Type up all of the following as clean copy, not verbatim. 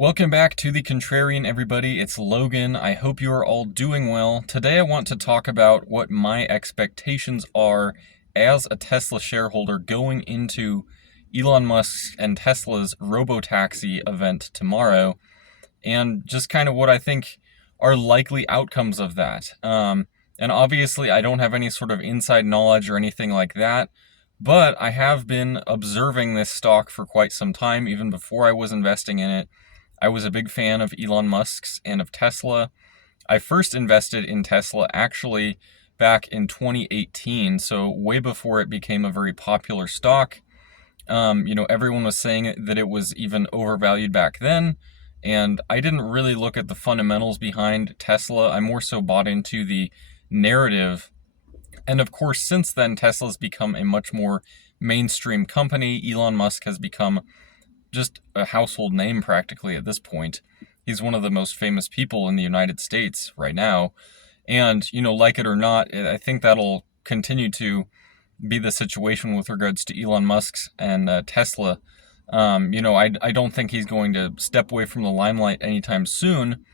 Welcome back to The Contrarian, everybody. It's Logan. I hope you are all doing well. Today I want to talk about what my expectations are as a Tesla shareholder going into Elon Musk's and Tesla's Robotaxi event tomorrow, and just kind of what I think are likely outcomes of that. And obviously, I don't have any sort of inside knowledge or anything like that, but I have been observing this stock for quite some time, even before I was investing in it. I was a big fan of Elon Musk's and of Tesla. I first invested in Tesla actually back in 2018, so way before it became a very popular stock. Everyone was saying that it was even overvalued back then, and I didn't really look at the fundamentals behind Tesla. I more so bought into the narrative. And of course, since then, Tesla's become a much more mainstream company. Elon Musk has become just a household name practically at this point. He's one of the most famous people in the United States right now. And, like it or not, I think that'll continue to be the situation with regards to Elon Musk's and Tesla. I don't think he's going to step away from the limelight anytime soon,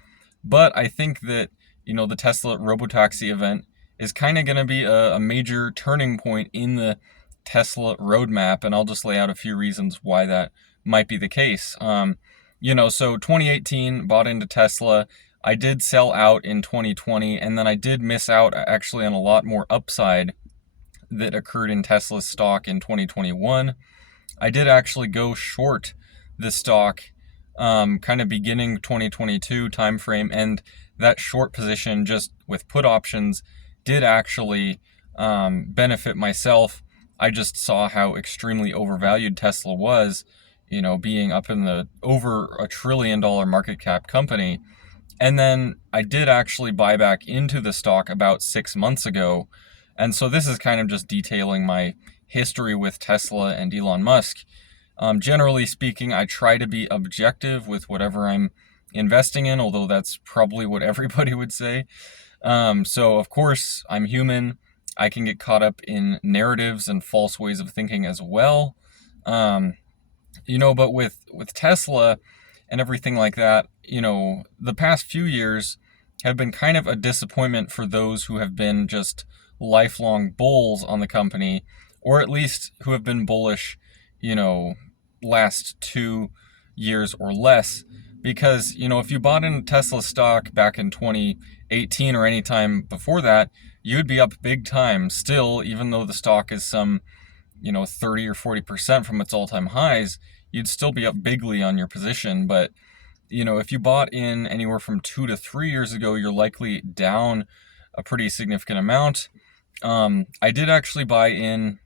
but I think that, the Tesla Robotaxi event is kind of going to be a major turning point in the Tesla roadmap, and I'll just lay out a few reasons why that might be the case. So 2018, bought into Tesla. I did sell out in 2020, and then I did miss out actually on a lot more upside that occurred in Tesla's stock in 2021. I did actually go short the stock kind of beginning 2022 timeframe, and that short position just with put options did actually benefit myself. I just saw how extremely overvalued Tesla was, being up in the over $1 trillion market cap company. And then I did actually buy back into the stock about 6 months ago. And so this is kind of just detailing my history with Tesla and Elon Musk. Generally speaking, I try to be objective with whatever I'm investing in, although that's probably what everybody would say. So of course, I'm human. I can get caught up in narratives and false ways of thinking as well. But with Tesla and everything like that, the past few years have been kind of a disappointment for those who have been just lifelong bulls on the company, or at least who have been bullish, last 2 years or less. Because, if you bought into Tesla stock back in 2018 or any time before that, you'd be up big time still, even though the stock is some 30 or 40% from its all-time highs, you'd still be up bigly on your position. But, if you bought in anywhere from 2 to 3 years ago, you're likely down a pretty significant amount. I did actually buy in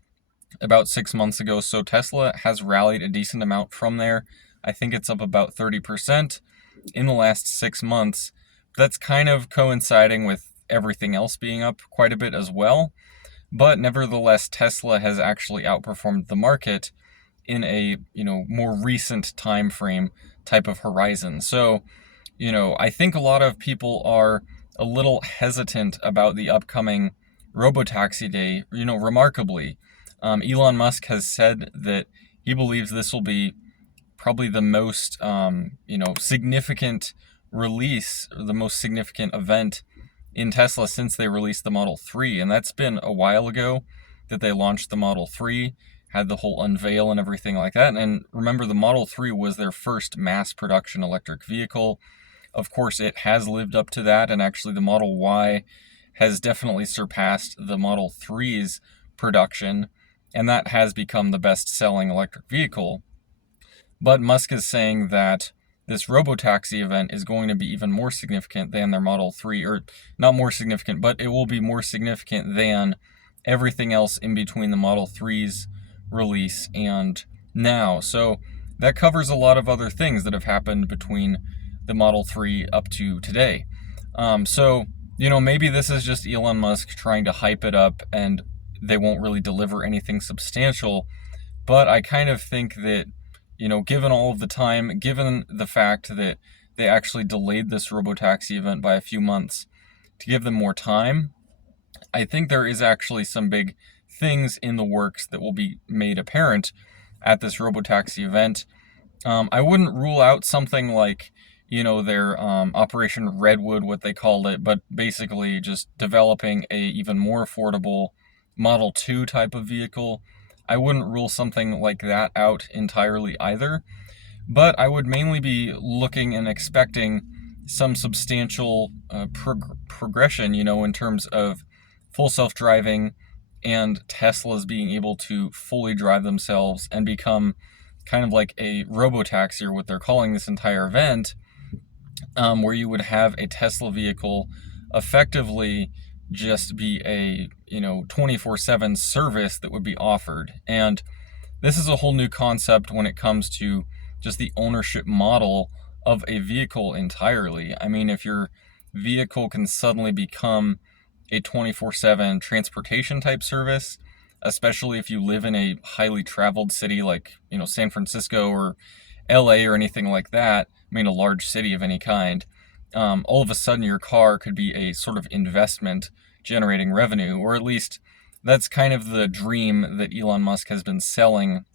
about 6 months ago, so Tesla has rallied a decent amount from there. I think it's up about 30% in the last 6 months. That's kind of coinciding with everything else being up quite a bit as well. But nevertheless, Tesla has actually outperformed the market in a, more recent time frame type of horizon. So, I think a lot of people are a little hesitant about the upcoming Robotaxi day, remarkably. Elon Musk has said that he believes this will be probably the most, significant release, or the most significant event in Tesla since they released the Model 3. And that's been a while ago that they launched the Model 3, had the whole unveil and everything like that. And remember, the Model 3 was their first mass production electric vehicle. Of course, it has lived up to that, and actually the Model Y has definitely surpassed the Model 3's production, and that has become the best-selling electric vehicle. But Musk is saying that this Robotaxi event is going to be even more significant than their Model 3, or not more significant, but it will be more significant than everything else in between the Model 3's release and now. So that covers a lot of other things that have happened between the Model 3 up to today. Maybe this is just Elon Musk trying to hype it up and they won't really deliver anything substantial. But I kind of think that, given all of the time, given the fact that they actually delayed this Robotaxi event by a few months to give them more time, I think there is actually some big things in the works that will be made apparent at this Robotaxi event. I wouldn't rule out something like, their Operation Redwood, what they called it, but basically just developing a even more affordable Model 2 type of vehicle. I wouldn't rule something like that out entirely either, but I would mainly be looking and expecting some substantial progression, in terms of full self-driving and Teslas being able to fully drive themselves and become kind of like a Robotaxi, or what they're calling this entire event, where you would have a Tesla vehicle effectively just be a 24/7 service that would be offered. And this is a whole new concept when it comes to just the ownership model of a vehicle entirely. I mean, if your vehicle can suddenly become a 24/7 transportation type service, especially if you live in a highly traveled city like, San Francisco or LA or anything like that, I mean, a large city of any kind, all of a sudden your car could be a sort of investment generating revenue, or at least that's kind of the dream that Elon Musk has been selling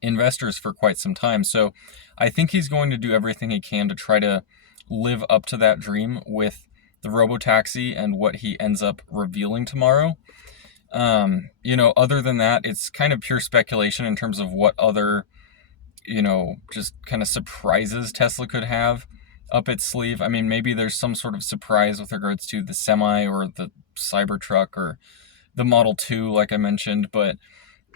investors for quite some time. So I think he's going to do everything he can to try to live up to that dream with the Robotaxi and what he ends up revealing tomorrow. Other than that, it's kind of pure speculation in terms of what other, just kind of surprises Tesla could have up its sleeve. I mean, maybe there's some sort of surprise with regards to the Semi or the Cybertruck or the Model 2, like I mentioned, but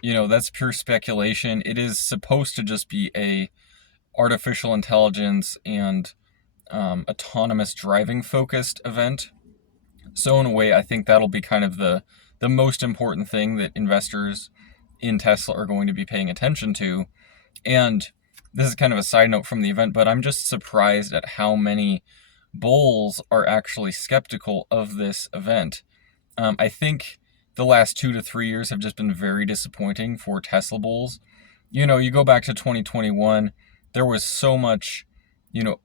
that's pure speculation. It is supposed to just be a artificial intelligence and autonomous driving focused event. So in a way, I think that'll be kind of the most important thing that investors in Tesla are going to be paying attention to. And this is kind of a side note from the event, but I'm just surprised at how many bulls are actually skeptical of this event. I think the last 2 to 3 years have just been very disappointing for Tesla bulls. You go back to 2021, there was so much,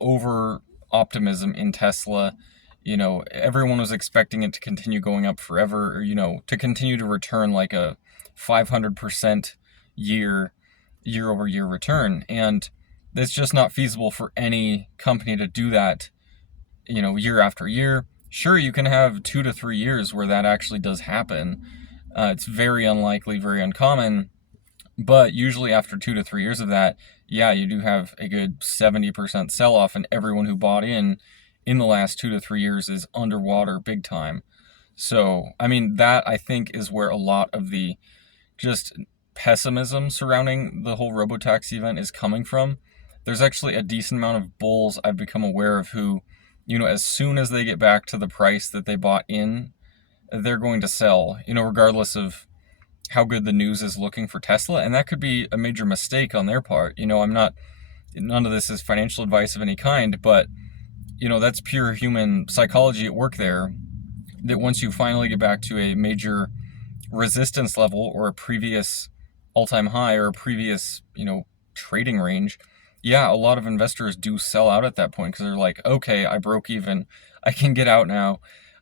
over optimism in Tesla. Everyone was expecting it to continue going up forever, or, to continue to return like a 500% year over year return. And it's just not feasible for any company to do that, year after year. Sure, you can have 2 to 3 years where that actually does happen. It's very unlikely, very uncommon. But usually after 2 to 3 years of that, yeah, you do have a good 70% sell off, and everyone who bought in the last 2 to 3 years is underwater big time. So, I mean, that I think is where a lot of the just pessimism surrounding the whole Robotaxi event is coming from. There's actually a decent amount of bulls I've become aware of who, as soon as they get back to the price that they bought in, they're going to sell, regardless of how good the news is looking for Tesla. And that could be a major mistake on their part. None of this is financial advice of any kind, but, that's pure human psychology at work there. That once you finally get back to a major resistance level or a previous all-time high or a previous, trading range, yeah, a lot of investors do sell out at that point because they're like, okay, I broke even. I can get out now.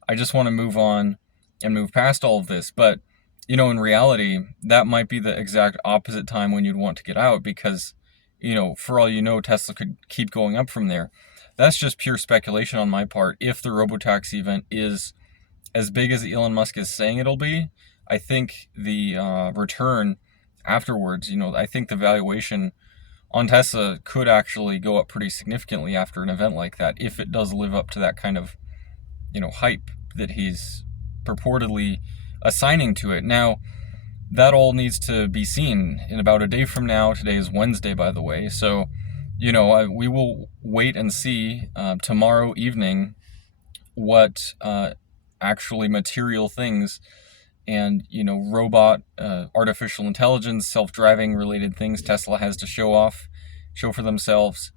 I just want to move on and move past all of this. But, in reality, that might be the exact opposite time when you'd want to get out because, for all you know, Tesla could keep going up from there. That's just pure speculation on my part. If the Robotaxi event is as big as Elon Musk is saying it'll be, I think the return afterwards, I think the valuation on Tesla could actually go up pretty significantly after an event like that, if it does live up to that kind of, hype that he's purportedly assigning to it. Now, that all needs to be seen in about a day from now. Today is Wednesday, by the way. So, we will wait and see tomorrow evening what actually material things and, robot, artificial intelligence, self-driving related things Tesla has to show for themselves.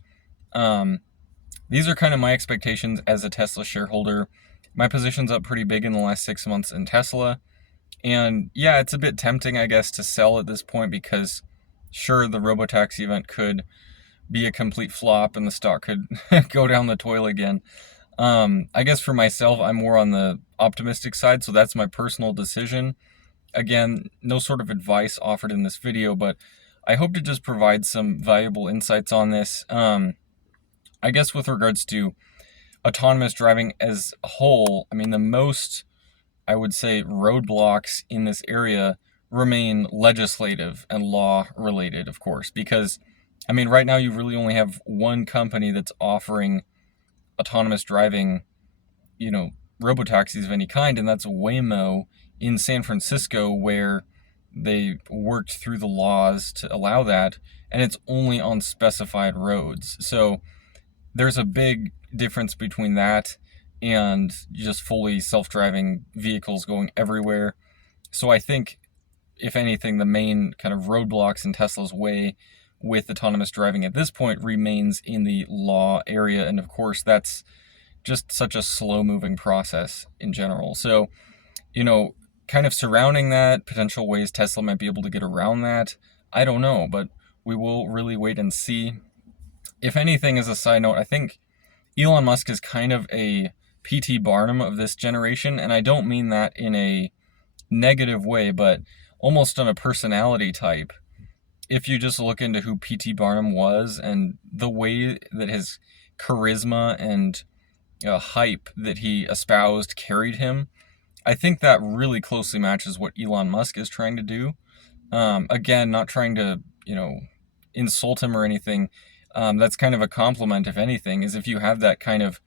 These are kind of my expectations as a Tesla shareholder. My position's up pretty big in the last 6 months in Tesla. And yeah, it's a bit tempting, I guess, to sell at this point because sure, the Robotaxi event could be a complete flop and the stock could go down the toilet again. I guess for myself, I'm more on the optimistic side, so that's my personal decision. Again, no sort of advice offered in this video, but I hope to just provide some valuable insights on this. I guess with regards to autonomous driving as a whole, I mean, the most, I would say, roadblocks in this area remain legislative and law related, of course, because, I mean, right now you really only have one company that's offering autonomous driving, robotaxis of any kind, and that's Waymo in San Francisco, where they worked through the laws to allow that, and it's only on specified roads. So there's a big difference between that and just fully self-driving vehicles going everywhere. So I think, if anything, the main kind of roadblocks in Tesla's way with autonomous driving at this point remains in the law area. And of course, that's just such a slow-moving process in general. So, kind of surrounding that, potential ways Tesla might be able to get around that, I don't know, but we will really wait and see. If anything, as a side note, I think Elon Musk is kind of a P.T. Barnum of this generation, and I don't mean that in a negative way, but almost on a personality type. If you just look into who P.T. Barnum was and the way that his charisma and hype that he espoused carried him, I think that really closely matches what Elon Musk is trying to do. Again, not trying to, insult him or anything. That's kind of a compliment, if anything, is if you have that kind of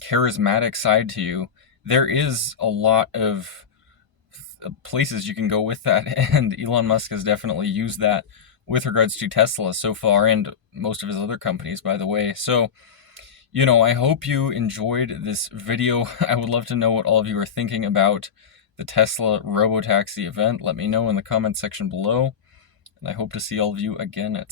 charismatic side to you, there is a lot of places you can go with that, and Elon Musk has definitely used that with regards to Tesla so far, and most of his other companies, by the way. So, I hope you enjoyed this video. I would love to know what all of you are thinking about the Tesla Robotaxi event. Let me know in the comment section below, and I hope to see all of you again at